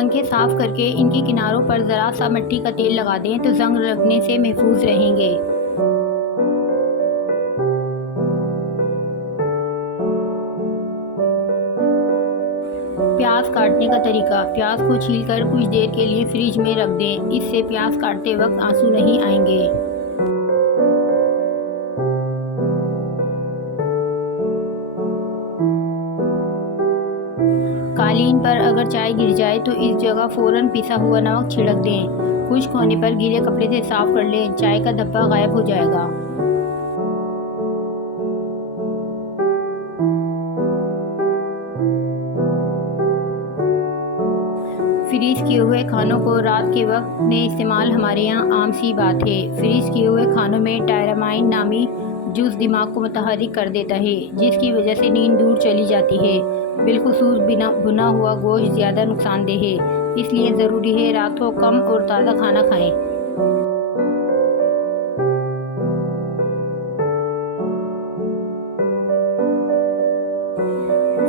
पंखे साफ करके इनके किनारों पर ज़रा सा मिट्टी का तेल लगा दें तो जंग लगने से महफूज रहेंगे। प्याज काटने का तरीका। प्याज को छीलकर कुछ देर के लिए फ्रिज में रख दें, इससे प्याज काटते वक्त आंसू नहीं आएंगे। कालीन पर अगर चाय गिर जाए तो इस जगह फ़ौरन पिसा हुआ नमक छिड़क दें। खुश्क होने पर गीले कपड़े से साफ कर लें, चाय का धब्बा गायब हो जाएगा। फ्रीज़ किए हुए खानों को रात के वक्त में इस्तेमाल हमारे यहाँ आम सी बात है। फ्रीज़ किए हुए खानों में टायरामाइन नामी जूस दिमाग को मुतहर्रिक कर देता है, जिसकी वजह से नींद दूर चली जाती है। बिलखुसूस बिना भुना हुआ गोश्त ज़्यादा नुकसानदेह है, इसलिए ज़रूरी है रात को कम और ताज़ा खाना खाएं।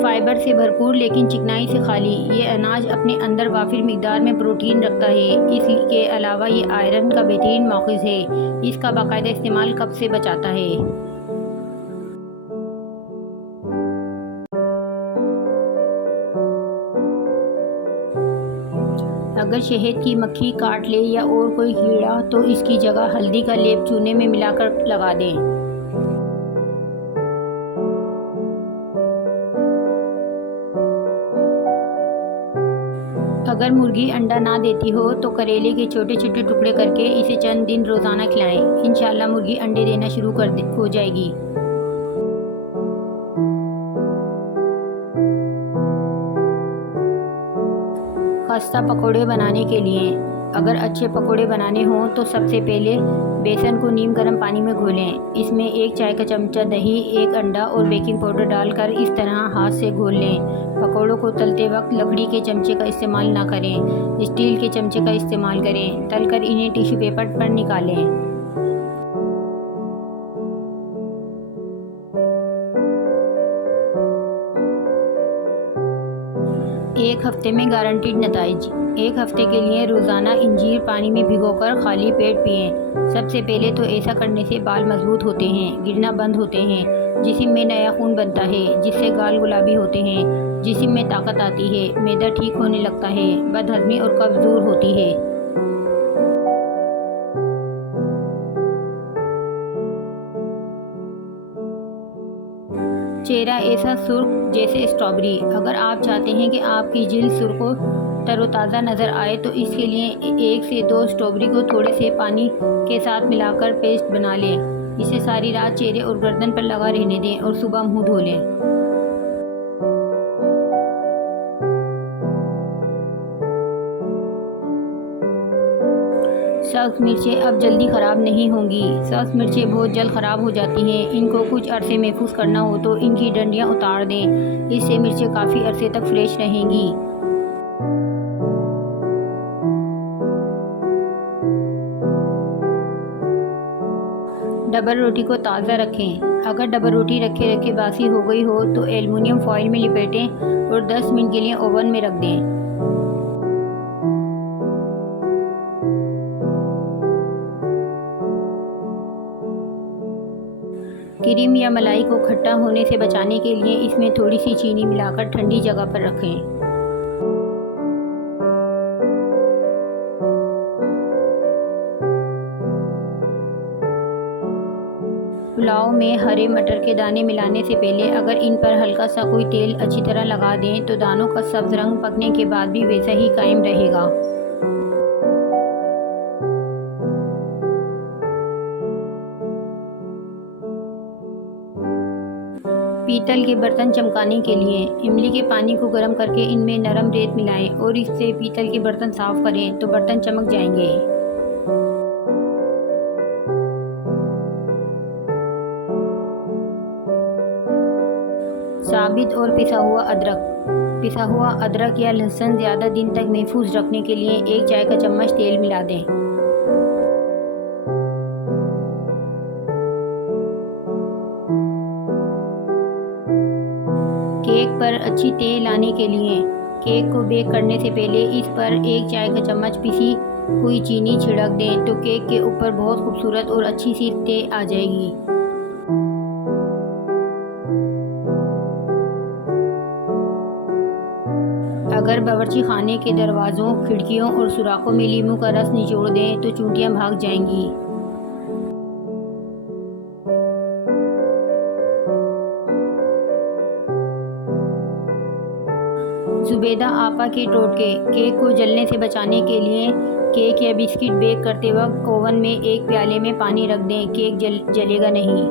फाइबर से भरपूर लेकिन चिकनाई से खाली, ये अनाज अपने अंदर वाफिर मिकदार में प्रोटीन रखता है। इसके अलावा ये आयरन का बेहतरीन मौखिज़ है। इसका बाकायदा इस्तेमाल कब्ज़ से बचाता है। अगर शहद की मक्खी काट ले या और कोई कीड़ा तो इसकी जगह हल्दी का लेप चूने में मिलाकर लगा दें। अगर मुर्गी अंडा ना देती हो तो करेले के छोटे छोटे टुकड़े करके इसे चंद दिन रोज़ाना खिलाएं। इंशाल्लाह मुर्गी अंडे देना शुरू हो जाएगी। खस्ता पकोड़े बनाने के लिए। अगर अच्छे पकोड़े बनाने हों तो सबसे पहले बेसन को नीम गर्म पानी में घोलें। इसमें 1 चाय का चमचा दही, 1 अंडा और बेकिंग पाउडर डालकर इस तरह हाथ से घोल लें। पकोड़ों को तलते वक्त लकड़ी के चमचे का इस्तेमाल ना करें, स्टील के चमचे का इस्तेमाल करें। तलकर इन्हें टिश्यू पेपर पर निकालें। एक हफ्ते में गारंटीड नताइज। 1 हफ्ते के लिए रोज़ाना इंजीर पानी में भिगोकर खाली पेट पिएं। सबसे पहले तो ऐसा करने से बाल मजबूत होते हैं, गिरना बंद होते हैं, जिस्म में नया खून बनता है, जिससे गाल गुलाबी होते हैं, जिस्म में ताकत आती है, मैदा ठीक होने लगता है, बदहज़मी और कब्ज़ दूर होती है। चेहरा ऐसा सुर्ख जैसे स्ट्रॉबेरी। अगर आप चाहते हैं कि आपकी जिल्द सुर्ख और तरोताज़ा नज़र आए तो इसके लिए 1 से 2 स्ट्रॉबेरी को थोड़े से पानी के साथ मिलाकर पेस्ट बना लें। इसे सारी रात चेहरे और गर्दन पर लगा रहने दें और सुबह मुंह धो लें। सब्ज़ मिर्चें अब जल्दी ख़राब नहीं होंगी। सब्ज़ मिर्चें बहुत जल्द ख़राब हो जाती हैं। इनको कुछ अरसे महफूज करना हो तो इनकी डंडियाँ उतार दें, इससे मिर्चें काफ़ी अरसे तक फ्रेश रहेंगी। डबल रोटी को ताज़ा रखें। अगर डबल रोटी रखे रखे बासी हो गई हो तो एल्युमिनियम फॉइल में लिपेटें और 10 मिनट के लिए ओवन में रख दें। क्रीम या मलाई को खट्टा होने से बचाने के लिए इसमें थोड़ी सी चीनी मिलाकर ठंडी जगह पर रखें। पुलाव में हरे मटर के दाने मिलाने से पहले अगर इन पर हल्का सा कोई तेल अच्छी तरह लगा दें तो दानों का सब्ज़ रंग पकने के बाद भी वैसा ही कायम रहेगा। पीतल के बर्तन चमकाने के लिए इमली के पानी को गर्म करके इनमें नरम रेत मिलाएं और इससे पीतल के बर्तन साफ करें तो बर्तन चमक जाएंगे। साबित और पिसा हुआ अदरक। पिसा हुआ अदरक या लहसुन ज़्यादा दिन तक महफूज रखने के लिए 1 चाय का चम्मच तेल मिला दें। केक पर अच्छी तेल आने के लिए केक को बेक करने से पहले इस पर 1 चाय का चम्मच पिसी हुई चीनी छिड़क दें तो केक के ऊपर बहुत खूबसूरत और अच्छी सी तह आ जाएगी। अगर बावर्ची खाने के दरवाज़ों, खिड़कियों और सुराखों में नींबू का रस निचोड़ दें तो चींटियाँ भाग जाएंगी। जुबैदा आपा के टोटके। केक को जलने से बचाने के लिए केक या बिस्किट बेक करते वक्त ओवन में एक प्याले में पानी रख दें, केक जलेगा नहीं।